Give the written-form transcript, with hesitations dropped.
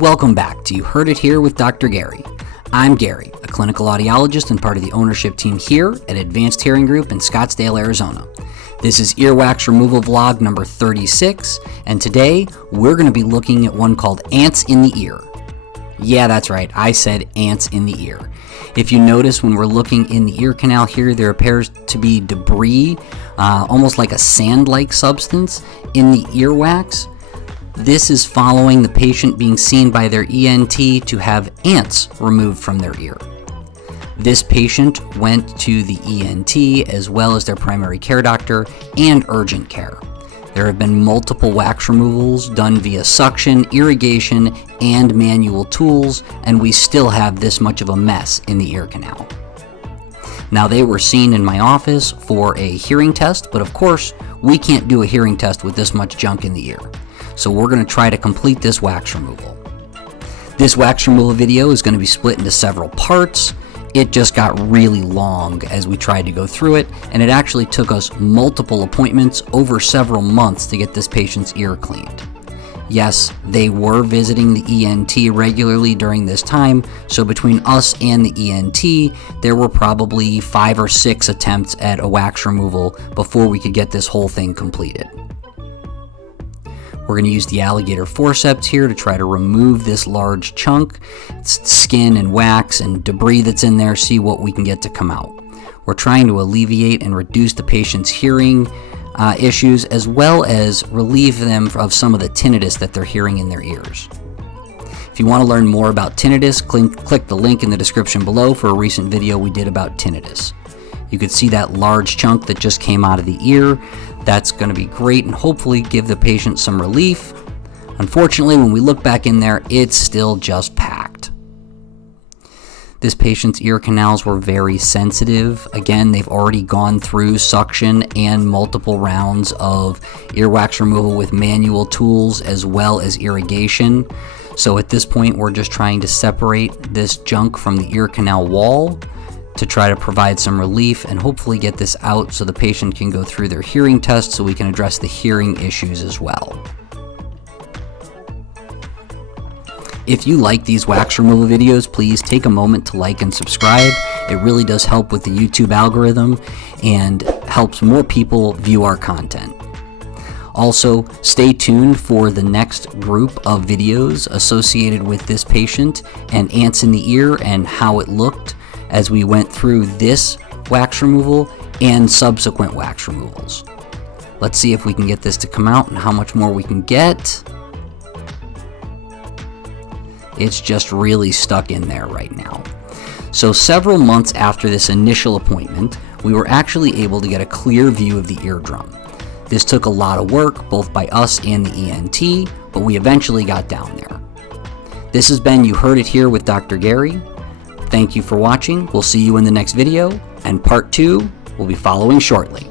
Welcome back to You Heard It Here with Dr. Gary. I'm Gary, a clinical audiologist and part of the ownership team here at Advanced Hearing Group in Scottsdale, Arizona. This is earwax removal vlog number 36, and today we're going to be looking at one called ants in the ear. Yeah, that's right, I said ants in the ear. If you notice when we're looking in the ear canal here, there appears to be debris, almost like a sand-like substance in the earwax. This is following the patient being seen by their E.N.T. to have ants removed from their ear. This patient went to the E.N.T. as well as their primary care doctor and urgent care. There have been multiple wax removals done via suction, irrigation, and manual tools, and we still have this much of a mess in the ear canal. Now, they were seen in my office for a hearing test, but of course, we can't do a hearing test with this much junk in the ear. So we're going to try to complete this wax removal. This wax removal video is going to be split into several parts. It just got really long as we tried to go through it, and it actually took us multiple appointments over several months to get this patient's ear cleaned. Yes, they were visiting the E.N.T. regularly during this time, so between us and the E.N.T., there were probably 5 or 6 attempts at a wax removal before we could get this whole thing completed. We're going to use the alligator forceps here to try to remove this large chunk, skin and wax and debris that's in there, see what we can get to come out. We're trying to alleviate and reduce the patient's hearing issues, as well as relieve them of some of the tinnitus that they're hearing in their ears. If you want to learn more about tinnitus, click the link in the description below for a recent video we did about tinnitus. You could see that large chunk that just came out of the ear. That's going to be great and hopefully give the patient some relief. Unfortunately, when we look back in there, it's still just packed. This patient's ear canals were very sensitive. Again, they've already gone through suction and multiple rounds of earwax removal with manual tools as well as irrigation. So at this point, we're just trying to separate this junk from the ear canal wall to try to provide some relief and hopefully get this out so the patient can go through their hearing test so we can address the hearing issues as well. If you like these wax removal videos, please take a moment to like and subscribe. It really does help with the YouTube algorithm and helps more people view our content. Also, stay tuned for the next group of videos associated with this patient and ants in the ear and how it looked as we went through this wax removal and subsequent wax removals. Let's see if we can get this to come out and how much more we can get. It's just really stuck in there right now. So several months after this initial appointment, we were actually able to get a clear view of the eardrum. This took a lot of work, both by us and the E.N.T., but we eventually got down there. This has been You Heard It Here with Dr. Gary. Thank you for watching. We'll see you in the next video, and part 2 will be following shortly.